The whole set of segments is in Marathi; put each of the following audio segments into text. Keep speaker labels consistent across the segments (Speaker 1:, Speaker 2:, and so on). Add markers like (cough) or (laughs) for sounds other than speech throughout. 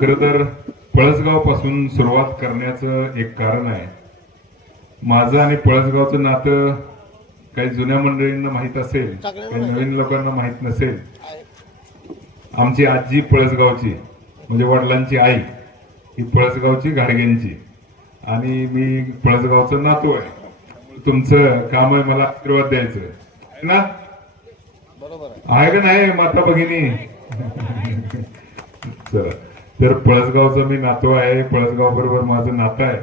Speaker 1: खरं तर पासून सुरुवात करण्याचं एक कारण आहे माझं आणि पळसगावचं नातं काही जुन्या मंडळींना माहीत असेल काही नवीन लोकांना माहीत नसेल आमची आजी पळसगावची म्हणजे वडिलांची आई ही पळसगावची घाडग्यांची आणि मी पळसगावचं नातू आहे तुमचं काम आहे मला आशीर्वाद द्यायचं आहे ना आहे का नाही माता भगिनी (laughs) चला तर पळसगावचा मी नातो आहे पळसगाव बरोबर माझं नातं आहे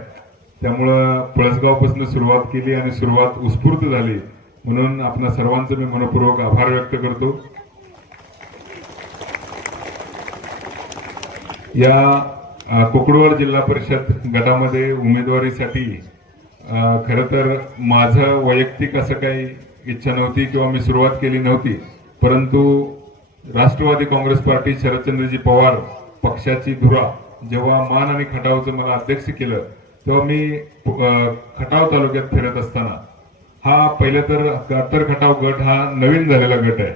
Speaker 1: त्यामुळं पळसगावपासून सुरुवात केली आणि सुरुवात उत्स्फूर्त झाली म्हणून आपणा सर्वांचं मी मनपूर्वक आभार व्यक्त करतो या कोकडवाड जिल्हा परिषद गटामध्ये उमेदवारीसाठी खरं तर माझं वैयक्तिक असं काही इच्छा नव्हती किंवा मी सुरुवात केली नव्हती परंतु राष्ट्रवादी काँग्रेस पार्टी शरदचंद्रजी पवार पक्षाची धुरा जेव्हा मान आणि खटावचं मला अध्यक्ष केलं तेव्हा मी खटाव तालुक्यात फिरत असताना हा पहिल्या तर कातर खटाव गट हा नवीन झालेला गट आहे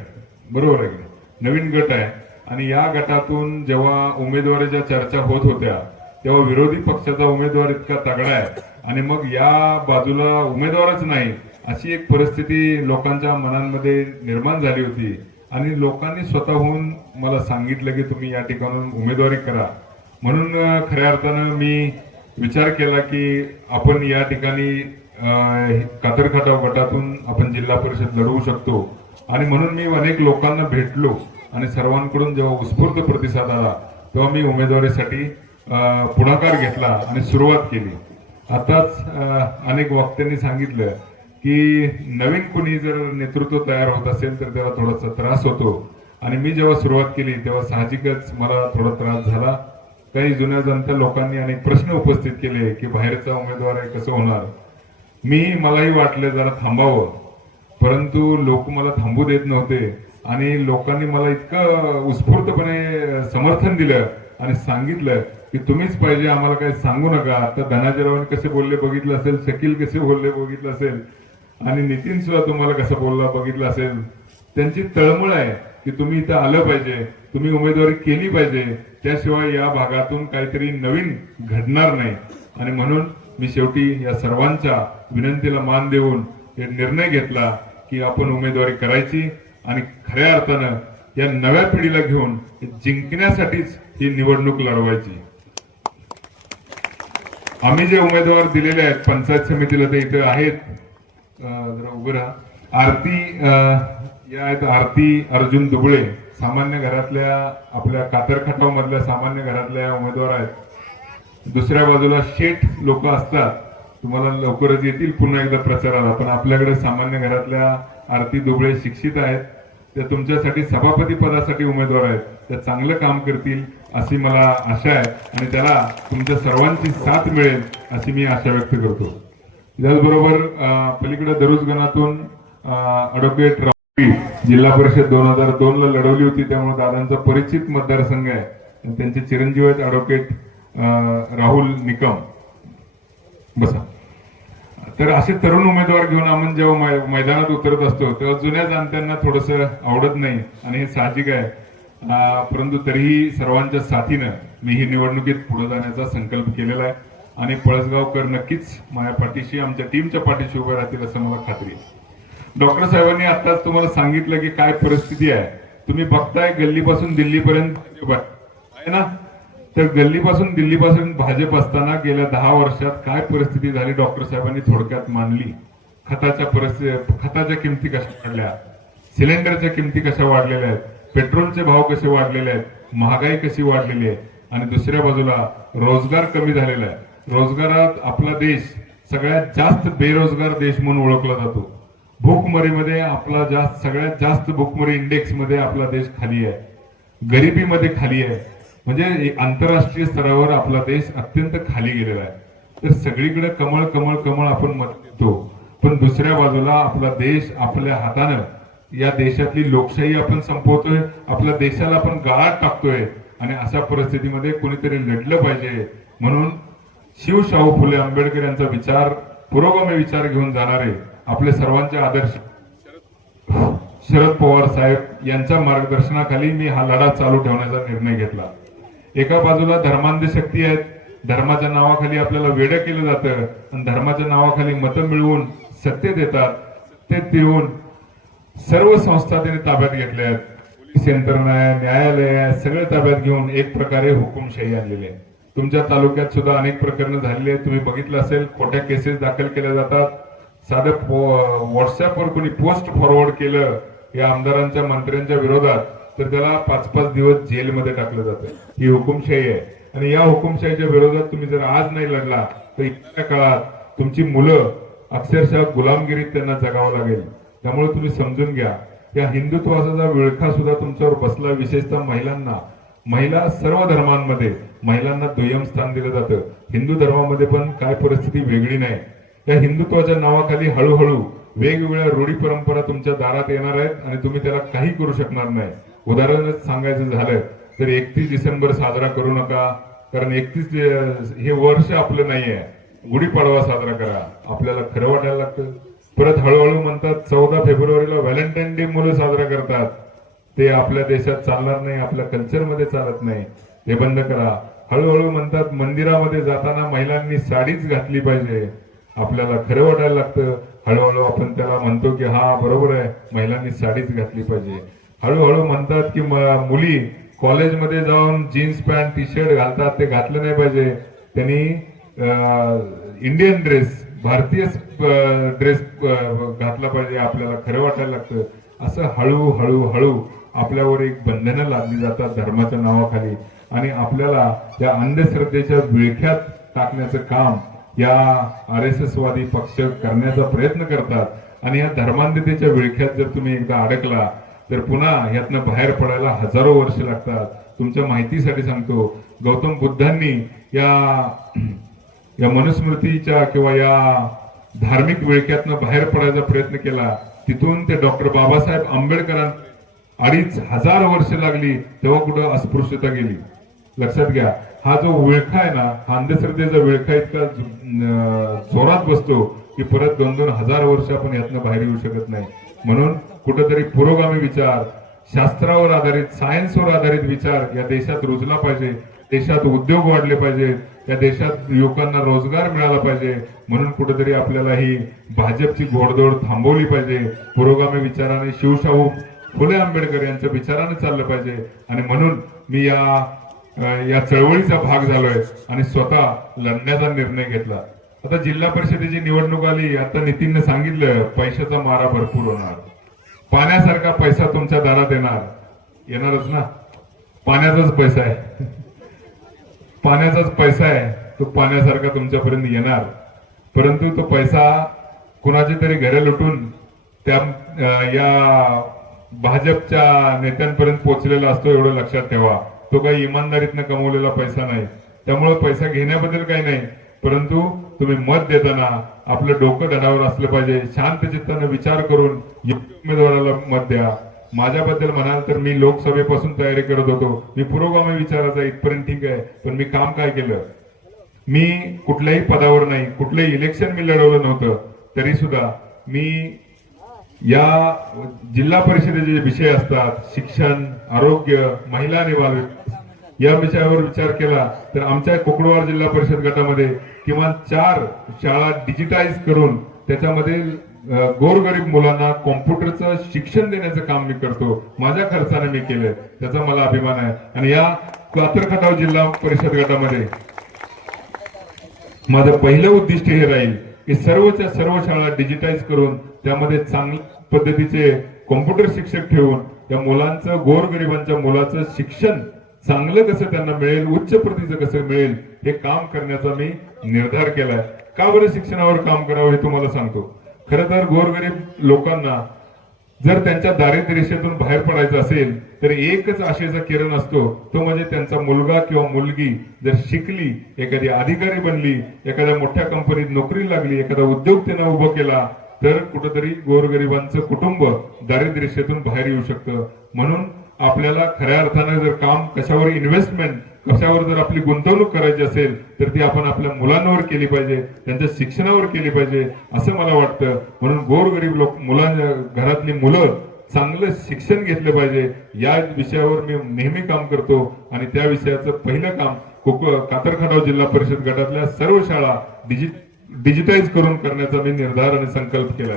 Speaker 1: बरोबर आहे नवीन गट आहे आणि या गटातून जेव्हा उमेदवारीच्या चर्चा होत होत्या तेव्हा विरोधी पक्षाचा उमेदवार इतका तगडा आहे आणि मग या बाजूला उमेदवारच नाही अशी एक परिस्थिती लोकांच्या मनांमध्ये निर्माण झाली होती आणि लोकांनी स्वतःहून मला सांगितलं की तुम्ही या ठिकाणून उमेदवारी करा म्हणून खऱ्या अर्थानं मी विचार केला की आपण या ठिकाणी कातरखाटा गटातून आपण जिल्हा परिषद लढवू शकतो आणि म्हणून मी अनेक लोकांना भेटलो आणि सर्वांकडून जेव्हा उत्स्फूर्त प्रतिसाद आला तेव्हा मी उमेदवारीसाठी पुढाकार घेतला आणि सुरुवात केली आताच अनेक वक्त्यांनी सांगितलं की नवीन कोणी जर नेतृत्व तयार होत असेल तर त्याला थोडासा त्रास होतो आणि मी जेव्हा सुरुवात केली तेव्हा साहजिकच मला थोडा त्रास झाला काही जुन्या जनता लोकांनी अनेक प्रश्न उपस्थित केले की बाहेरचा उमेदवार आहे कसं होणार मी मलाही वाटलं जरा थांबावं परंतु लोक मला थांबू देत नव्हते आणि लोकांनी मला इतकं उत्स्फूर्तपणे समर्थन दिलं आणि सांगितलं की तुम्हीच पाहिजे आम्हाला काही सांगू नका आता धनाजीरावांनी कसे बोलले बघितलं असेल शकील कसे बोलले बघितलं असेल आणि नितीन सुद्धा तुम्हाला कसं बोलला बघितलं असेल त्यांची तळमळ आहे की तुम्ही इथं आलं पाहिजे तुम्ही उमेदवारी केली पाहिजे त्याशिवाय या भागातून काहीतरी नवीन घडणार नाही आणि म्हणून मी शेवटी या सर्वांच्या विनंतीला मान देऊन हे निर्णय घेतला की आपण उमेदवारी करायची आणि खऱ्या अर्थानं या नव्या पिढीला घेऊन जिंकण्यासाठीच ही निवडणूक लढवायची आम्ही जे उमेदवार दिलेले आहेत पंचायत समितीला ते इथे आहेत जरा उभं राहा आरती या आहेत आरती अर्जुन दुबळे सामान्य घरातल्या आपल्या कातरखटाव मधल्या सामान्य घरातल्या उमेदवार आहेत दुसऱ्या बाजूला शेठ लोक असतात तुम्हाला लवकरच येतील पुन्हा एकदा प्रचाराला पण आपल्याकडे सामान्य घरातल्या आरती दुबळे शिक्षित आहेत त्या तुमच्यासाठी सभापती पदासाठी उमेदवार आहेत त्या चांगलं काम करतील अशी मला आशा आहे आणि त्याला तुमच्या सर्वांची साथ मिळेल अशी मी आशा व्यक्त करतो त्याचबरोबर पलीकडे दरोजगणातून गणातून अॅडव्होकेट राहुल जिल्हा परिषद दोन हजार दोन ला लढवली होती त्यामुळे दादांचा परिचित मतदारसंघ आहे त्यांचे चिरंजीव आहेत अॅडव्होकेट राहुल निकम बसा तर असे तरुण उमेदवार घेऊन आपण जेव्हा मैदानात उतरत असतो तेव्हा जुन्या जाणत्यांना थोडस आवडत नाही आणि हे साहजिक आहे परंतु तरीही सर्वांच्या साथीनं मी ही निवडणुकीत पुढे जाण्याचा संकल्प केलेला आहे आणि पळसगावकर नक्कीच माझ्या पाठीशी आमच्या टीमच्या पाठीशी उभे राहतील असं मला खात्री आहे डॉक्टर साहेबांनी आताच तुम्हाला सांगितलं की काय परिस्थिती आहे तुम्ही बघताय गल्लीपासून दिल्लीपर्यंत आहे ना तर गल्लीपासून दिल्लीपासून भाजप असताना गेल्या दहा वर्षात काय परिस्थिती झाली डॉक्टर साहेबांनी थोडक्यात मानली खताच्या परिस्थिती खताच्या किमती कशा वाढल्या सिलेंडरच्या किमती कशा वाढलेल्या आहेत पेट्रोलचे भाव कसे वाढलेले आहेत महागाई कशी वाढलेली आहे आणि दुसऱ्या बाजूला रोजगार कमी झालेला आहे रोजगारात आपला देश सगळ्यात जास्त बेरोजगार देश म्हणून ओळखला जातो भूकमरीमध्ये आपला जास्त सगळ्यात जास्त भूकमरी इंडेक्समध्ये आपला देश खाली आहे गरिबीमध्ये खाली आहे म्हणजे आंतरराष्ट्रीय स्तरावर आपला देश अत्यंत खाली गेलेला आहे तर सगळीकडे कमळ कमळ कमळ आपण मत पण दुसऱ्या बाजूला आपला देश आपल्या हातानं या देशातली लोकशाही आपण संपवतोय आपल्या देशाला आपण गाळात टाकतोय आणि अशा परिस्थितीमध्ये कोणीतरी लढलं पाहिजे म्हणून शिवशाहू फुले आंबेडकर यांचा विचार पुरोगामी विचार घेऊन जाणारे आपले सर्वांचे आदर्श शरद पवार साहेब यांच्या मार्गदर्शनाखाली मी हा लढा चालू ठेवण्याचा निर्णय घेतला एका बाजूला धर्मांध शक्ती आहेत धर्माच्या नावाखाली आपल्याला वेड केलं जातं आणि धर्माच्या नावाखाली मतं मिळवून सत्य देतात ते देऊन सर्व संस्था त्यांनी ताब्यात घेतल्या आहेत यंत्रणा न्यायालय सगळे ताब्यात घेऊन एक प्रकारे हुकुमशाही आणलेली आहे तुमच्या तालुक्यात सुद्धा अनेक प्रकरणं झालेली आहेत तुम्ही बघितलं असेल खोट्या केसेस दाखल केल्या जातात साधं व्हॉट्सअपवर कोणी पोस्ट फॉरवर्ड केलं या आमदारांच्या मंत्र्यांच्या विरोधात तर त्याला पाच पाच दिवस जेलमध्ये टाकलं जातं ही हुकुमशाही आहे आणि या हुकुमशाहीच्या विरोधात तुम्ही जर आज नाही लढला तर इतक्या काळात तुमची मुलं अक्षरशः गुलामगिरीत त्यांना जगावं लागेल त्यामुळे तुम्ही समजून घ्या या हिंदुत्वाचा विळखा सुद्धा तुमच्यावर बसला विशेषतः महिलांना महिला सर्व धर्मांमध्ये महिलांना दुय्यम स्थान दिलं जातं हिंदू धर्मामध्ये पण काय परिस्थिती वेगळी नाही त्या हिंदुत्वाच्या नावाखाली हळूहळू वेगवेगळ्या रूढी परंपरा तुमच्या दारात येणार आहेत आणि तुम्ही त्याला काही करू शकणार नाही उदाहरणच सांगायचं झालं तर एकतीस डिसेंबर साजरा करू नका कारण एकतीस हे वर्ष आपलं नाही आहे गुढीपाडवा साजरा करा आपल्याला खरं वाटायला लागतं परत हळूहळू म्हणतात चौदा फेब्रुवारीला व्हॅलेंटाईन डे मुलं साजरा करतात ते आपल्या देशात चालणार नाही आपल्या कल्चरमध्ये चालत नाही ते बंद करा हळूहळू म्हणतात मंदिरामध्ये जाताना महिलांनी साडीच घातली पाहिजे आपल्याला खरं वाटायला लागतं हळूहळू आपण त्याला म्हणतो की हा बरोबर आहे महिलांनी साडीच घातली पाहिजे हळूहळू म्हणतात की मुली कॉलेजमध्ये जाऊन जीन्स पॅन्ट टी शर्ट घालतात ते घातलं नाही पाहिजे त्यांनी इंडियन ड्रेस भारतीय ड्रेस घातला पाहिजे आपल्याला खरं वाटायला लागतं असं हळूहळू हळू आपल्यावर एक बंधनं लादली जातात धर्माच्या नावाखाली आणि आपल्याला त्या अंधश्रद्धेच्या विळख्यात टाकण्याचं काम या आर एस एसवादी पक्ष करण्याचा प्रयत्न करतात आणि या धर्मांधतेच्या विळख्यात जर तुम्ही एकदा अडकला तर पुन्हा यातनं बाहेर पडायला हजारो वर्ष लागतात तुमच्या माहितीसाठी सांगतो गौतम बुद्धांनी या या मनुस्मृतीच्या किंवा या धार्मिक विळख्यातनं बाहेर पडायचा प्रयत्न केला तिथून ते डॉक्टर बाबासाहेब आंबेडकरां अडीच हजार वर्ष लागली तेव्हा कुठं अस्पृश्यता गेली लक्षात घ्या हा जो विळखा आहे ना हा अंधश्रद्धेचा विळखा इतका जोरात बसतो की परत दोन दोन हजार वर्ष आपण यातनं बाहेर येऊ शकत नाही म्हणून कुठंतरी पुरोगामी विचार शास्त्रावर आधारित सायन्सवर आधारित विचार या देशात रुजला पाहिजे देशात उद्योग वाढले पाहिजेत या देशात युवकांना रोजगार मिळाला पाहिजे म्हणून कुठेतरी आपल्याला ही भाजपची घोडदौड थांबवली पाहिजे पुरोगामी विचाराने शिवशाहू फुले आंबेडकर यांच्या विचाराने चाललं पाहिजे आणि म्हणून मी या या चळवळीचा भाग झालोय आणि स्वतः लढण्याचा निर्णय घेतला आता जिल्हा परिषदेची निवडणूक आली आता नितीनने सांगितलं पैशाचा मारा भरपूर होणार पाण्यासारखा पैसा तुमच्या दारात येणार येणारच ना पाण्याचाच पैसा आहे पाण्याचाच पैसा आहे तो पाण्यासारखा तुमच्यापर्यंत येणार परंतु तो पैसा कुणाच्या तरी घरे लुटून त्या या भाजपच्या नेत्यांपर्यंत पोहोचलेला असतो एवढं लक्षात ठेवा तो काही इमानदारीतनं कमवलेला पैसा नाही त्यामुळे पैसा घेण्याबद्दल काही नाही परंतु तुम्ही मत देताना आपलं डोकं धडावर असलं पाहिजे शांत चित्तानं विचार करून उमेदवाराला मत द्या माझ्याबद्दल म्हणाल तर मी लोकसभेपासून तयारी करत होतो मी पुरोगामी विचाराचा इथपर्यंत ठीक आहे पण मी काम काय केलं मी कुठल्याही पदावर नाही कुठलंही इलेक्शन मी लढवलं नव्हतं तरी सुद्धा मी या जिल्हा परिषदेचे जे विषय असतात शिक्षण आरोग्य महिला निवार या विषयावर विचार केला तर आमच्या कोकडवार जिल्हा परिषद गटामध्ये किमान चार शाळा डिजिटाईज करून त्याच्यामध्ये गोरगरीब मुलांना कॉम्प्युटरचं शिक्षण देण्याचं काम मी करतो माझ्या खर्चाने मी केलंय त्याचा मला अभिमान आहे आणि या कातरखटाव जिल्हा परिषद गटामध्ये माझं पहिलं उद्दिष्ट हे राहील की सर्वच्या सर्व शाळा डिजिटाईज करून त्यामध्ये चांगल्या पद्धतीचे कॉम्प्युटर शिक्षक ठेवून त्या मुलांचं गोरगरिबांच्या मुलाचं शिक्षण चांगलं कसं त्यांना मिळेल उच्च प्रतीचं कसं मिळेल हे काम करण्याचा मी निर्धार केलाय का बरं शिक्षणावर काम करावं हे तुम्हाला सांगतो खर तर गोरगरीब लोकांना जर त्यांच्या दारिद्र्यरेषेतून बाहेर पडायचं असेल तर एकच आशेचा किरण असतो तो म्हणजे त्यांचा मुलगा किंवा मुलगी जर शिकली एखादी अधिकारी बनली एखाद्या मोठ्या कंपनीत नोकरी लागली एखादा उद्योग त्यांना उभा केला तर कुठंतरी गोरगरिबांचं कुटुंब दारिद्र्येतून बाहेर येऊ शकतं म्हणून आपल्याला खऱ्या अर्थानं जर काम कशावर इन्व्हेस्टमेंट कशावर जर आपली गुंतवणूक करायची असेल तर ती आपण आपल्या मुलांवर केली पाहिजे त्यांच्या शिक्षणावर केली पाहिजे असं मला वाटतं म्हणून गोरगरीब लोक मुलांच्या घरातली मुलं चांगलं शिक्षण घेतलं पाहिजे या विषयावर मी नेहमी काम करतो आणि त्या विषयाचं पहिलं काम कोक कातरखडाव जिल्हा परिषद गटातल्या सर्व शाळा डिजिटल डिजिटाईज करून करण्याचा मी निर्धार आणि संकल्प केला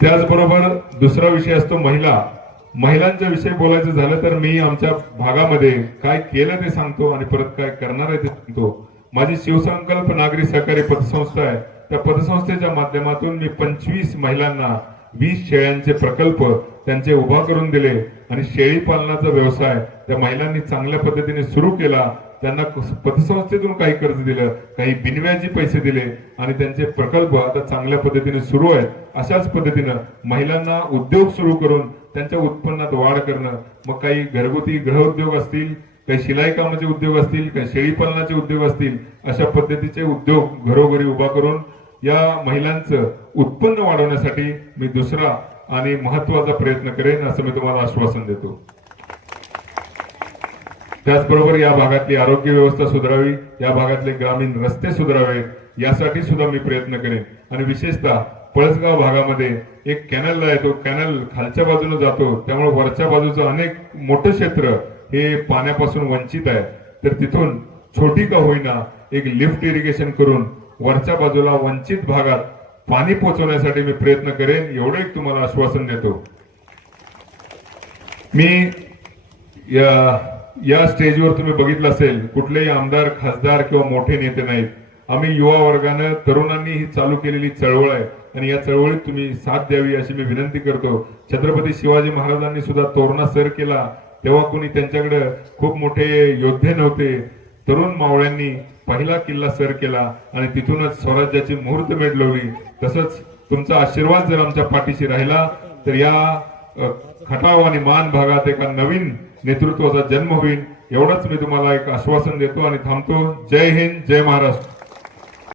Speaker 1: त्याचबरोबर दुसरा विषय असतो महिला महिलांच्या विषयी बोलायचं झालं तर मी आमच्या भागामध्ये काय केलं ते सांगतो आणि परत काय करणार आहे ते सांगतो माझी शिवसंकल्प नागरी सहकारी पतसंस्था आहे त्या पतसंस्थेच्या माध्यमातून मी पंचवीस महिलांना वीस शेळ्यांचे प्रकल्प त्यांचे उभा करून दिले आणि शेळी पालनाचा व्यवसाय त्या महिलांनी चांगल्या पद्धतीने सुरू केला त्यांना पतसंस्थेतून काही कर्ज दिलं काही बिनव्याजी पैसे दिले आणि त्यांचे प्रकल्प आता चांगल्या पद्धतीने सुरू आहेत अशाच पद्धतीनं महिलांना उद्योग सुरू करून त्यांच्या उत्पन्नात वाढ करणं मग काही घरगुती गृहउद्योग असतील काही शिलाई कामाचे उद्योग असतील काही शेळीपालनाचे उद्योग असतील अशा पद्धतीचे उद्योग घरोघरी उभा करून या महिलांचं उत्पन्न वाढवण्यासाठी मी दुसरा आणि महत्वाचा प्रयत्न करेन असं मी तुम्हाला आश्वासन देतो त्याचबरोबर या भागातली आरोग्य व्यवस्था सुधारावी या भागातले ग्रामीण रस्ते सुधारावे यासाठी सुद्धा मी प्रयत्न करेन आणि विशेषतः पळसगाव भागामध्ये एक कॅनलला येतो कॅनल खालच्या बाजूने जातो त्यामुळे वरच्या बाजूचं अनेक मोठं क्षेत्र हे पाण्यापासून वंचित आहे तर तिथून छोटी का होईना एक लिफ्ट इरिगेशन करून वरच्या बाजूला वंचित भागात पाणी पोहोचवण्यासाठी मी प्रयत्न करेन एवढं एक तुम्हाला आश्वासन देतो मी या या स्टेजवर तुम्ही बघितलं असेल कुठलेही आमदार खासदार किंवा मोठे नेते नाहीत आम्ही युवा वर्गानं तरुणांनी ही चालू केलेली चळवळ आहे आणि या चळवळीत तुम्ही साथ द्यावी अशी मी विनंती करतो छत्रपती शिवाजी महाराजांनी सुद्धा तोरणा सर केला तेव्हा कोणी त्यांच्याकडे खूप मोठे योद्धे नव्हते तरुण मावळ्यांनी पहिला किल्ला सर केला आणि तिथूनच स्वराज्याची मुहूर्त मेडलवली तसंच तुमचा आशीर्वाद जर आमच्या पाठीशी राहिला तर या खटाव आणि मान भागात एका नवीन नेतृत्वाचा जन्म होईल एवढंच मी तुम्हाला एक आश्वासन देतो आणि थांबतो जय हिंद जय महाराष्ट्र